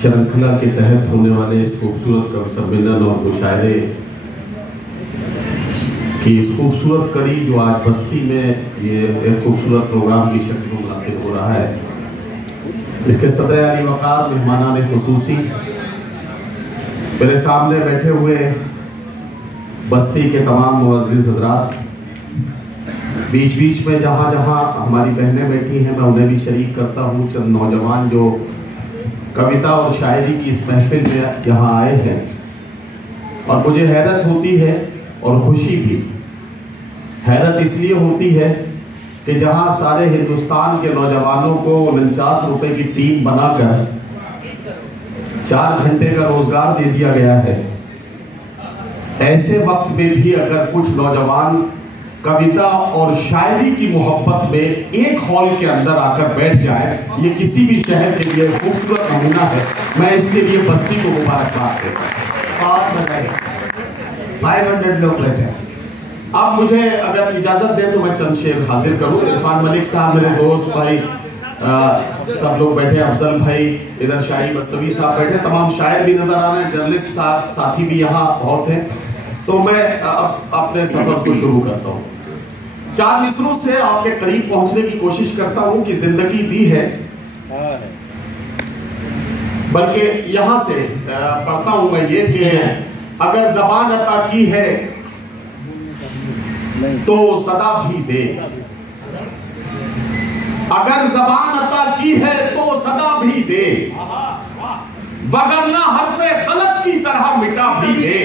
श्रृंखला के तहत होने वाले इस खूबसूरत कवि सम्मेलन और मुशायरे की इस खूबसूरत कड़ी जो आज बस्ती में ये एक खूबसूरत प्रोग्राम की शक्ल में मुनाकिद हो रहा है, इसके सदर अली वक़ार मेहमानान खुसूसी मेरे सामने बैठे हुए बस्ती के तमाम मुअज़्ज़िज़ हज़रात, बीच बीच में जहाँ जहाँ हमारी बहनें बैठी हैं मैं उन्हें भी शरीक करता हूँ। चंद नौजवान जो कविता और शायरी की इस महफिल में यहाँ आए हैं, और मुझे हैरत होती है और खुशी भी। हैरत इसलिए होती है कि जहाँ सारे हिंदुस्तान के नौजवानों को 49 रुपए की टीम बनाकर 4 घंटे का रोजगार दे दिया गया है, ऐसे वक्त में भी अगर कुछ नौजवान कविता और शायरी की मोहब्बत में एक हॉल के अंदर आकर बैठ जाए, ये किसी भी शहर के लिए खूबसूरत नमूना है। मैं इसके लिए बस्ती को मुबारकबाद देता हूँ। 500 लोग बैठे। अब मुझे अगर इजाजत दे तो मैं चंद शेर हाजिर करूँ। इरफान मलिक साहब मेरे दोस्त भाई, सब लोग बैठे, अफजल भाई इधर, शाही बस्तवी साहब बैठे, तमाम शायर भी नजर आ रहे हैं, जर्नलिस्ट साहब साथी भी यहाँ बहुत हैं। तो मैं अब अपने सफर को शुरू करता हूँ। 4 मिसरों से आपके करीब पहुंचने की कोशिश करता हूं कि जिंदगी दी है, बल्कि यहां से पढ़ता हूं मैं ये कि अगर ज़बान अता की है तो सदा भी दे, अगर ज़बान अता की है तो सदा भी दे, वगरना हर्फ़े गलत की तरह मिटा भी दे।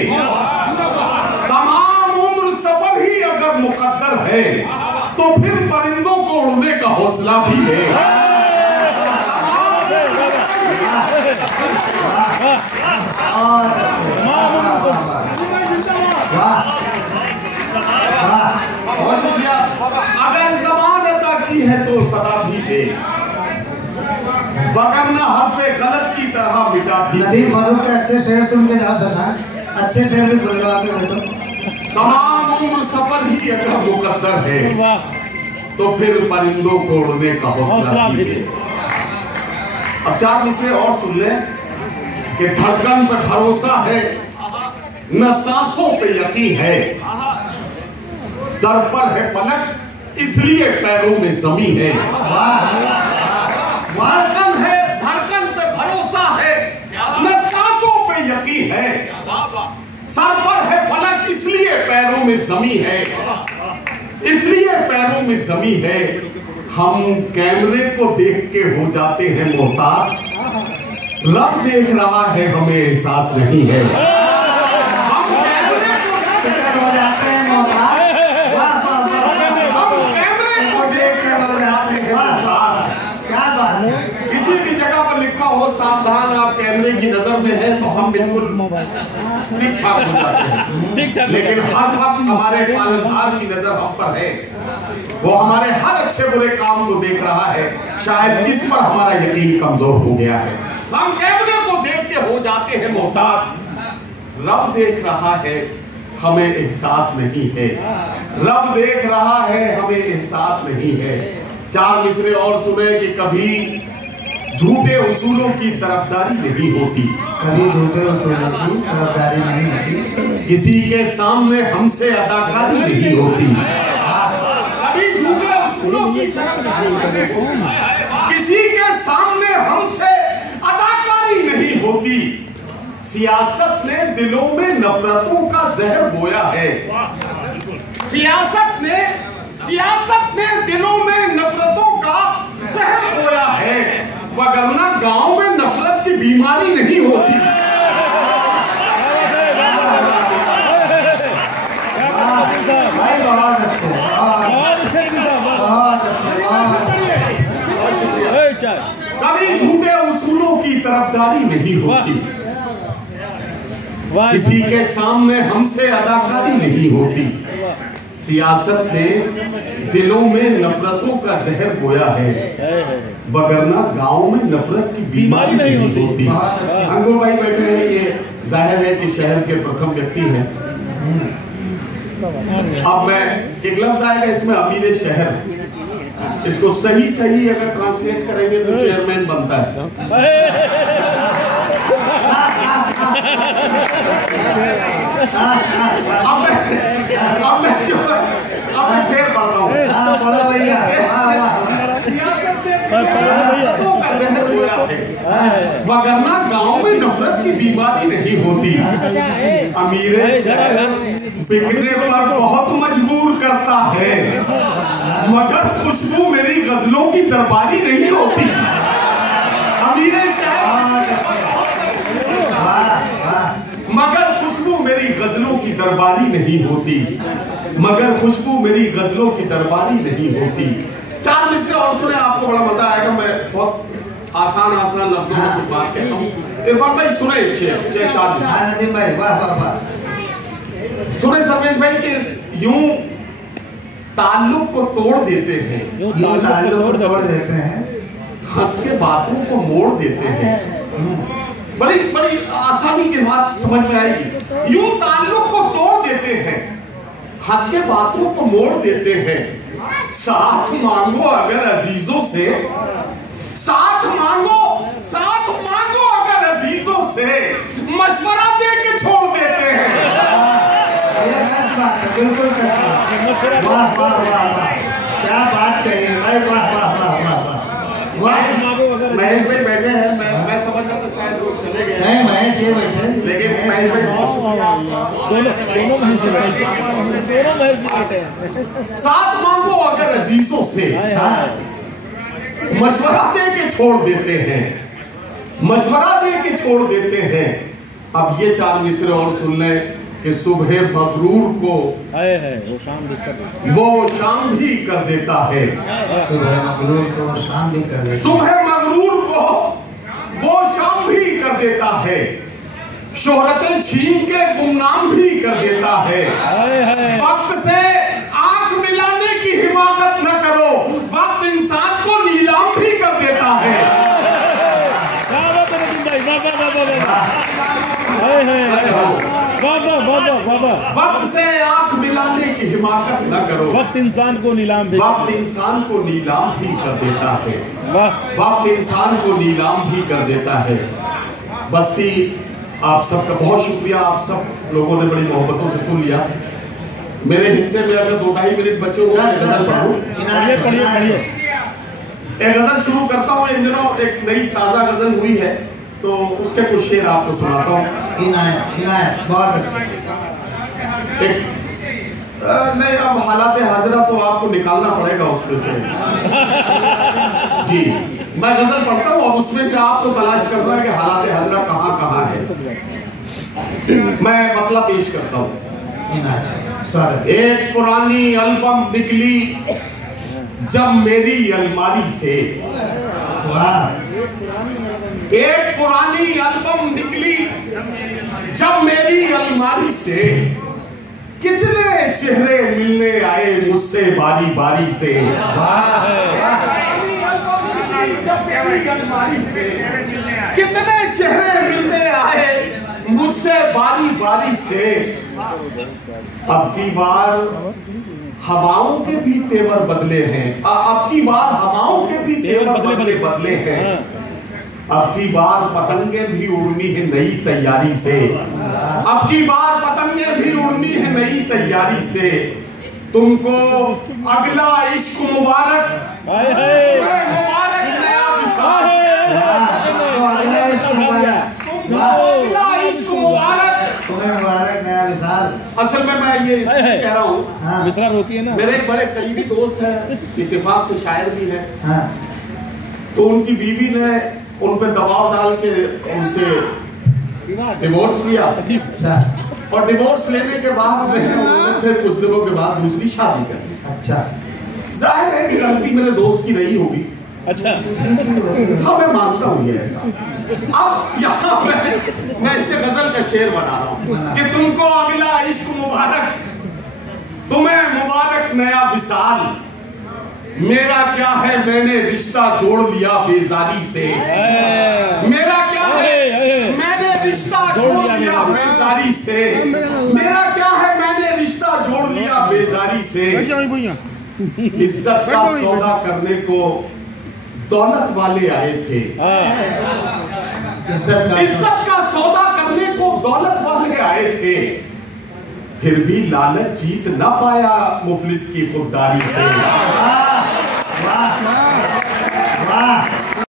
तमाम उम्र सफर ही अगर मुकद्दर है तो फिर परिंदों को उड़ने का हौसला भी दे। बहुत शुक्रिया। अगर ज़बान अता की है तो सदा भी दे, वगरना हर्फ़े गलत की तरह मिटा भी दे। नदीम फारूक के अच्छे शेर सुन के जाओ शशांक, अच्छे शेर भी सुन लो आके बैठो। तमाम उम्र सफर ही अगर मुकद्दर है तो फिर परिंदों को उड़ने का हौसला भी दे। अब 4 मिसरे और सुन ले कि धड़कन पे भरोसा है, न सांसों पे यकीन है, सर पर है पलक इसलिए पैरों में जमीन है। धड़कन पे भरोसा है, न सांसों पे यकीन है, सर पर है फलक इसलिए पैरों में जमीन है, इसलिए पैरों में जमीन है। हम कैमरे को देख के हो जाते हैं मोहताज, रब देख रहा है हमें एहसास नहीं है। हम कैमरे को देख के हो जाते हैं मोहताज, हम कैमरे को देख के हो जाते हैं मोहताज। क्या बात है। किसी भी जगह पर लिखा हो सावधान आप कैमरे की नजर में है तो हम बिल्कुल ठीक ठाक हो जाते हैं, लेकिन हर वक्त हमारे पालनहार की नजर हम पर है, वो हमारे हर अच्छे बुरे काम को देख रहा है। शायद इस पर हमारा यकीन कमजोर हो गया है। हम कैमरे को देख के हो जाते हैं मोहताज, रब देख रहा है हमें एहसास नहीं है, रब देख रहा है हमें एहसास नहीं है। 4 मिसरे और सुने कि कभी झूठे उसूलों की तरफदारी नहीं होती, कभी झूठे उसूलों की तरफदारी नहीं होती, किसी के सामने हमसे अदाकारी नहीं होती, कभी झूठे उसूलों की तरफदारी नहीं होती, किसी के सामने हमसे अदाकारी नहीं होती। सियासत ने दिलों में नफरतों का जहर बोया है, सियासत ने दिलों में नफरतों का जहर बोया है, वगरना गांव में नफरत की बीमारी नहीं होती। भाई बहुत अच्छे, बहुत अच्छे। कभी झूठे उसूलों की तरफदारी नहीं होती, किसी के सामने हमसे अदाकारी नहीं होती। सियासत ने दिलों में नफरतों का जहर बोया है, वगरना गांव में नफरत की बीमारी नहीं होती। अंकुर भाई बैठे हैं, ये जाहिर है कि शहर के प्रथम व्यक्ति हैं। अब मैं एक लफ्ज आएगा इसमें, अमीर शहर, इसको सही अगर ट्रांसलेट करेंगे तो चेयरमैन बनता है। मैं शेर पढ़ता हूँ। बड़ा भैया वगरना गांव में नफरत की बीमारी नहीं होती। अमीरे शहर बिकने पर बहुत मजबूर करता है, मगर खुशबू मेरी गजलों की दरबारी नहीं होती। अमीरे शहर मगर खुशबू मेरी गजलों की दरबारी नहीं होती, मगर खुशबू मेरी गजलों की दरबारी नहीं होती। चार मिसरे और सुने, आपको बड़ा मजा आएगा। मैं बहुत आसान लफ्जों में कुछ बात कहता हूँ। इरफान भाई सुने शेर चार भाई, वाह वाह वाह। सुने सर्वेश भाई कि यूं ताल्लुक को तोड़ देते हैं, यूं ताल्लुक को तोड़ देते हैं, हंस के बातों को मोड़ देते हैं। बड़ी बड़ी आसानी की बात समझ में आएगी। यूं ताल्लुक को तोड़ देते हैं, हंस के बातों को मोड़ देते हैं। साथ मांगो अगर अजीजों से, साथ मांगो अगर अजीजों से, मशवरा दे के छोड़ देते हैं। ये सच बात है, बिल्कुल सच बात। वाह वाह वाह वाह, क्या बात कही भाई, वाह वाह वाह वाह वाह। महेश भाई बैठे हैं, मैं समझ रहा था शायद वो चले गए। नहीं, महेश ये बैठे, लेकिन महेश भाई दोनों महेश बैठे हैं। साथ मांगो अगर अजीजों से, मशवरा दे के छोड़ देते हैं, मशवरा दे के छोड़ देते हैं। अब ये चार मिसरे और सुन लें कि सुबह मगरूर को वो शाम भी कर देता है। सुबह मगरूर को शाम भी कर देता है, सुबह मगरूर को वो शाम भी कर देता है। शोहरतें छीन के गुमनाम भी कर देता है। वक्त से आंख मिलाने की हिमाकत न करो, वक्त इंसान को नीलाम भी कर देता है। वक्त से आंख मिलाने की हिमाकत न करो, वक्त इंसान को नीलाम भी, वक्त इंसान को नीलाम भी कर देता है। वक्त इंसान को नीलाम भी कर देता है। बस्ती आप सबका बहुत शुक्रिया। आप सब लोगों ने बड़ी मोहब्बतों से सुन लिया। मेरे हिस्से में अगर 2-2.5 मिनट बचे हुए एक गजल शुरू करता हूँ। इन दिनों एक नई ताजा गजल हुई है, तो उसके कुछ शेर आपको सुनाता हूँ। इनायत बहुत अच्छा। नहीं, अब हालात हाजिरा तो आपको निकालना पड़ेगा उसमें से। जी, मैं गजल पढ़ता हूँ और उसमें से आपको तलाश करना है कि हालात हाजिरा कहाँ कहाँ है। मैं मतलब पेश करता हूँ। एक पुरानी एल्बम निकली जब मेरी अलमारी से, एक पुरानी एल्बम निकली जब मेरी अलमारी से, कितने चेहरे मिलने आए मुझसे बारी बारी से। कितने चेहरे मिलने आए मुझसे बारी बारी से। अब की बार हवाओं के भी तेवर बदले हैं, अब की बार हवाओं के भी तेवर बदले हैं। अब की बार पतंगे भी उड़नी है नई तैयारी से, अब की बार पतंगे भी उड़नी है नई तैयारी से। तुमको अगला इश्क मुबारक, मुबारक नया विशाल, अगला इश्क मुबारक, अगला इश्क मुबारक, तुम्हें मुबारक नया विशाल। असल में मैं ये इसलिए कह रहा हूँ, मिसरा रोकी है ना। मेरे एक बड़े करीबी दोस्त हैं, इत्तेफाक से शायर भी हैं। हाँ। तो उनकी बीवी ने उन पे दबाव डाल के उनसे डिवोर्स लिया। अच्छा और डिवोर्स लेने के बाद में उन्होंने फिर कुछ दिनों के बाद दूसरी शादी कर ली। अच्छा, जाहिर है कि गलती मेरे दोस्त की नहीं होगी। अच्छा, हाँ, मैं मानता हूँ ये ऐसा। अब यहाँ मैं इसे गजल का शेर बना रहा हूँ कि तुमको अगला इश्क मुबारक, तुम्हें मुबारक नया विसाल। मेरा क्या है मैंने रिश्ता जोड़ लिया बेजारी से, मेरा क्या है मैंने रिश्ता जोड़ लिया बेजारी से, मेरा क्या है मैंने रिश्ता जोड़ लिया बेजारी से। इज्जत का सौदा करने को दौलत वाले आए थे, इज्जत का सौदा करने को गए थे, फिर भी लालच जीत न पाया मुफलिस की खुददारी से।